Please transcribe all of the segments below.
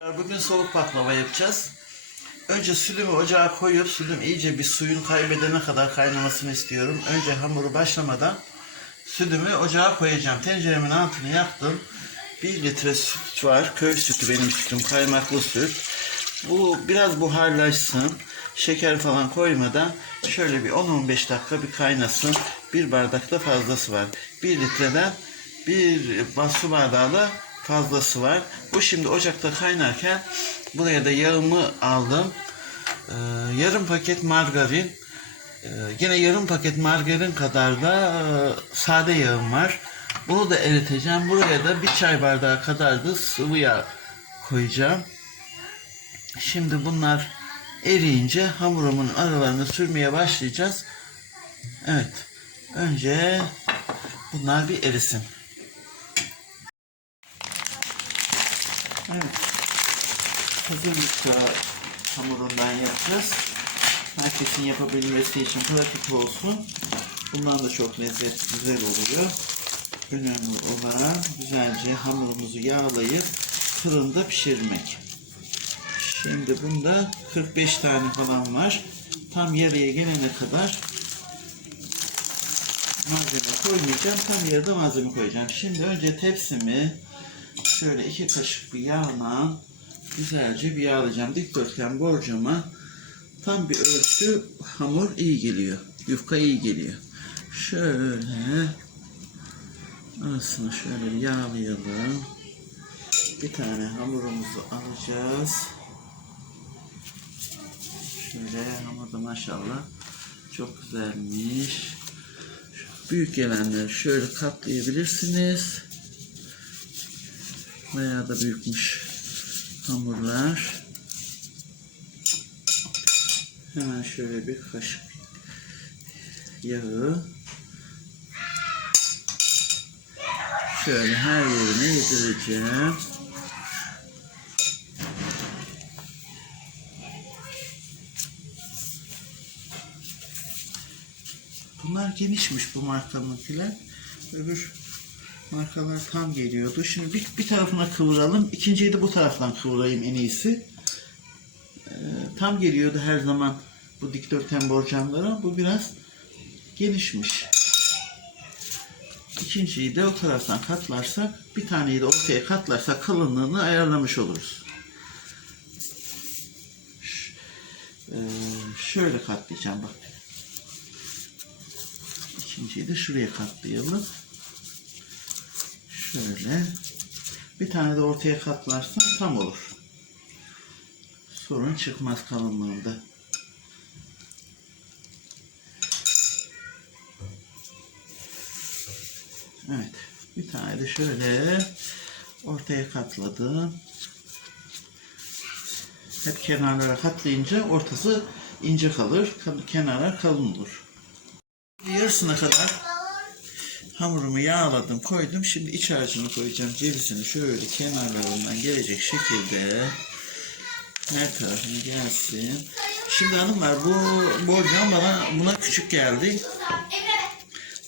Bugün soğuk baklava yapacağız. Önce sütümü ocağa koyup sütüm iyice bir suyun kaybedene kadar kaynamasını istiyorum. Önce hamuru başlamadan sütümü ocağa koyacağım. Tenceremin altını yaktım. 1 litre süt var. Köy sütü benim sütüm. Kaymaklı süt. Bu biraz buharlaşsın. Şeker falan koymadan şöyle bir 10-15 dakika bir kaynasın. Bir bardak da fazlası var. 1 litreden bir su bardağı da fazlası var. Bu şimdi ocakta kaynarken buraya da yağımı aldım. Ee, yarım paket margarin. Ee, yine yarım paket margarin kadar da e, sade yağım var. Bunu da eriteceğim. Buraya da bir çay bardağı kadar da sıvı yağ koyacağım. Şimdi bunlar eriyince hamurumun aralarını sürmeye başlayacağız. Evet. Önce bunlar bir erisin. Evet. Hazırlıkta hamurundan yapacağız. Herkesin yapabilmesi için pratik olsun. Bundan da çok lezzet güzel oluyor. Önemli olan güzelce hamurumuzu yağlayıp fırında pişirmek. Şimdi bunda 45 tane falan var. Tam yarıya gelene kadar malzeme koymayacağım. Tam yarıda malzeme koyacağım. Şimdi önce tepsimi şöyle iki kaşık bir yağla güzelce bir yağlayacağım. Dikdörtgen borcama tam bir ölçü hamur iyi geliyor. Yufka iyi geliyor. Şöyle arasını şöyle yağlayalım. Bir tane hamurumuzu alacağız. Şöyle hamur da maşallah çok güzelmiş. Büyük gelenleri şöyle katlayabilirsiniz. Bayağı da büyükmüş hamurlar. Hemen şöyle bir kaşık yağı şöyle her yerine yedireceğim. Bunlar genişmiş bu markanınkiler. Öbür markalar tam geliyordu. Şimdi bir, bir tarafına kıvıralım. İkinciyi de bu taraftan kıvırayım en iyisi. Ee, tam geliyordu her zaman bu dikdörtgen borcamlara. Bu biraz genişmiş. İkinciyi de o taraftan katlarsak, bir taneyi de ortaya katlarsak kalınlığını ayarlamış oluruz. Ee, şöyle katlayacağım bak. İkinciyi de şuraya katlayalım. Şöyle. Bir tane de ortaya katlarsam tam olur. Sorun çıkmaz kalınlığında. Evet. Bir tane de şöyle ortaya katladım. Hep kenarlara katlayınca ortası ince kalır. Kenarlar kalın olur. Yarısına kadar hamurumu yağladım, koydum. Şimdi iç harcını koyacağım. Cevizini şöyle kenarlarından gelecek şekilde her tarafına gelsin. Şimdi hanımlar bu borcam bana buna küçük geldi.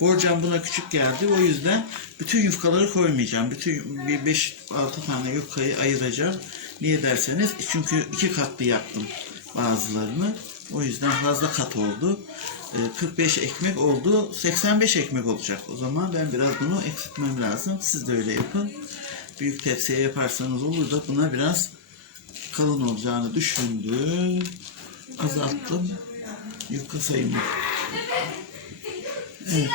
Borcam buna küçük geldi. O yüzden bütün yufkaları koymayacağım. Bütün bir 5-6 tane yufkayı ayıracağım. Niye derseniz çünkü iki katlı yaptım bazılarını. O yüzden fazla kat oldu. Ee, 45 ekmek oldu. 85 ekmek olacak. O zaman ben biraz bunu eksiltmem lazım. Siz de öyle yapın. Büyük tepsiye yaparsanız olur da buna biraz kalın olacağını düşündüm. Azalttım. Yufka sayımı. Evet.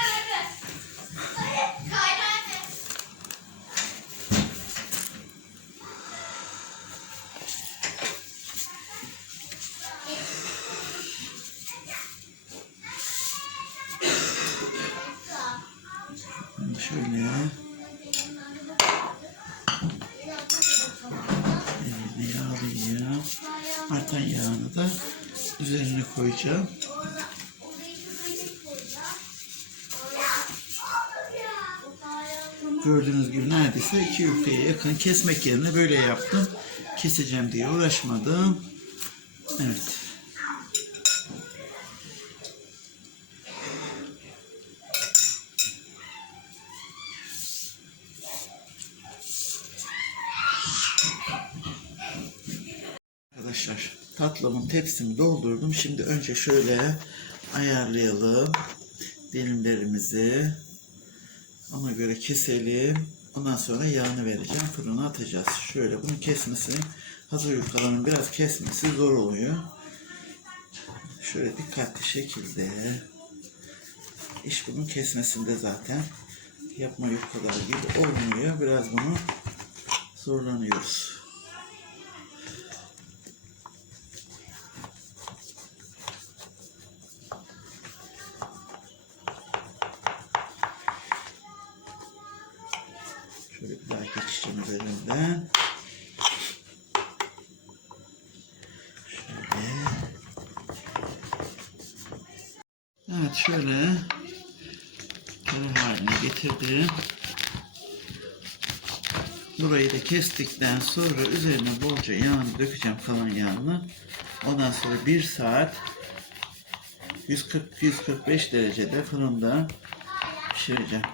Artan yağını da üzerine koyacağım. Gördüğünüz gibi neredeyse iki yufkaya yakın kesmek yerine böyle yaptım. Keseceğim diye uğraşmadım. Evet. arkadaşlar. Tatlımın tepsimi doldurdum. Şimdi önce şöyle ayarlayalım. Dilimlerimizi. Ona göre keselim. Ondan sonra yağını vereceğim. Fırına atacağız. Şöyle bunun kesmesi, hazır yufkaların biraz kesmesi zor oluyor. Şöyle dikkatli şekilde iş bunun kesmesinde zaten yapma yufkalar gibi olmuyor. Biraz bunu zorlanıyoruz. Geçeceğim üzerinden. Şöyle. Evet şöyle kare haline getirdim. Burayı da kestikten sonra üzerine bolca yağını dökeceğim kalan yağını. Ondan sonra 1 saat 140-145 derecede fırında pişireceğim.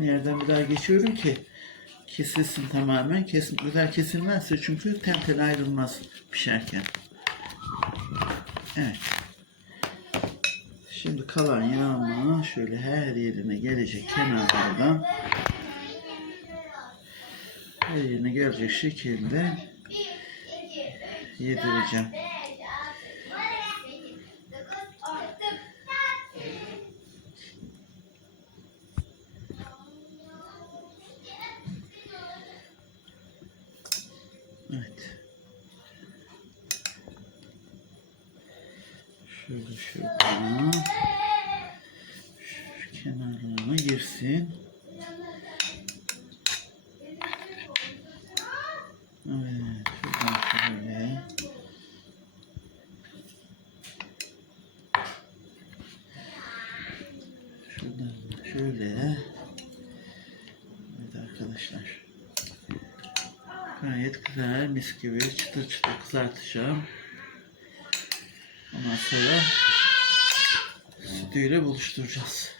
Aynı yerden bir daha geçiyorum ki kesilsin tamamen. Kesin, güzel kesilmezse çünkü tel tel ayrılmaz pişerken. Evet. Şimdi kalan yağımı şöyle her yerine gelecek kenarlardan her yerine gelecek şekilde yedireceğim. Kenarlarına girsin. Evet, şuradan şöyle. Şuradan da şöyle. Evet arkadaşlar. Gayet güzel, mis gibi çıtır çıtır kızartacağım. Ondan sonra sütüyle buluşturacağız.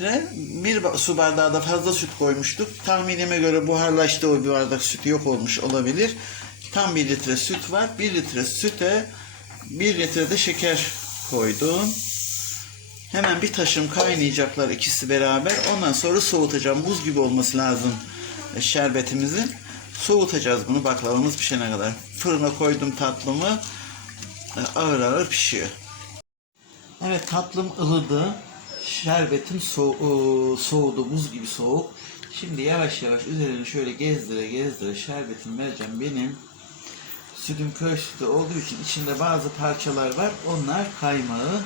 Litre bir su bardağı da fazla süt koymuştuk. Tahminime göre buharlaştı o bir bardak süt yok olmuş olabilir. Tam bir litre süt var. Bir litre süte bir litre de şeker koydum. Hemen bir taşım kaynayacaklar ikisi beraber. Ondan sonra soğutacağım. Buz gibi olması lazım şerbetimizin. Soğutacağız bunu baklavamız pişene kadar. Fırına koydum tatlımı. Ağır ağır pişiyor. Evet tatlım ılıdı. Şerbetim so- e, soğudu. Buz gibi soğuk. Şimdi yavaş yavaş üzerini şöyle gezdire gezdire şerbetim vereceğim. Benim sütüm köy olduğu için içinde bazı parçalar var. Onlar kaymağı.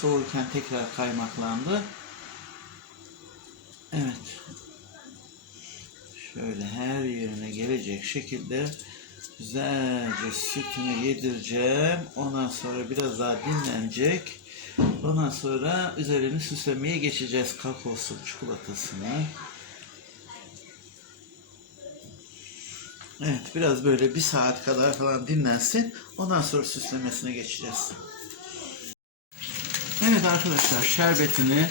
Soğurken tekrar kaymaklandı. Evet. Şöyle her yerine gelecek şekilde güzelce sütünü yedireceğim. Ondan sonra biraz daha dinlenecek. Ondan sonra üzerini süslemeye geçeceğiz kakaosunu, çikolatasını. Evet biraz böyle bir saat kadar falan dinlensin. Ondan sonra süslemesine geçeceğiz. Evet arkadaşlar şerbetini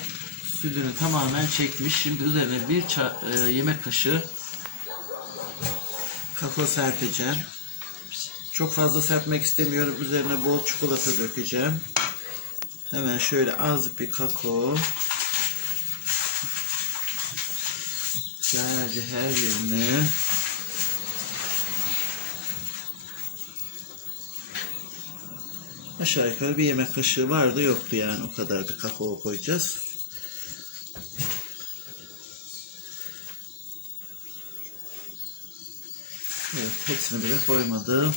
sütünü tamamen çekmiş. Şimdi üzerine bir ça- e, yemek kaşığı kakao serpeceğim. Çok fazla serpmek istemiyorum. Üzerine bol çikolata dökeceğim. Hemen şöyle az bir kakao. Güzelce her yerine. Aşağı yukarı bir yemek kaşığı vardı yoktu yani o kadar bir kakao koyacağız. Evet hepsini bile koymadım.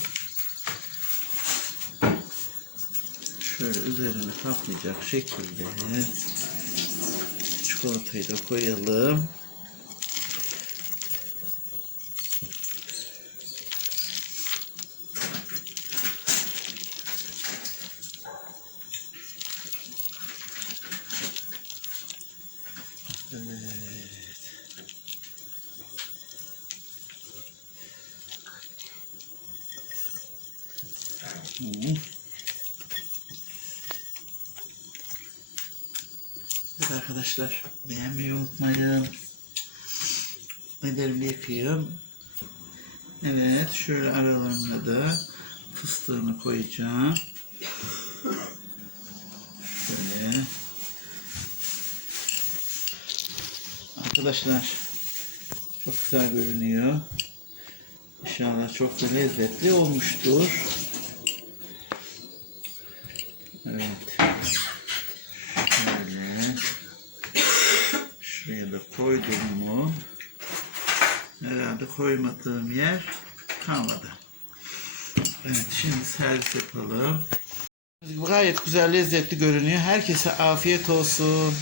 Şöyle üzerine kaplayacak şekilde çikolatayı da koyalım. Evet. Hı. Evet arkadaşlar beğenmeyi unutmayın. Ellerimi yıkayayım. Evet şöyle aralarına da fıstığını koyacağım. Şöyle. Arkadaşlar çok güzel görünüyor. İnşallah çok da lezzetli olmuştur. Evet. Şöyle. Şuraya da koydum mu? Herhalde koymadığım yer kalmadı. Evet şimdi servis yapalım. Gayet güzel lezzetli görünüyor. Herkese afiyet olsun.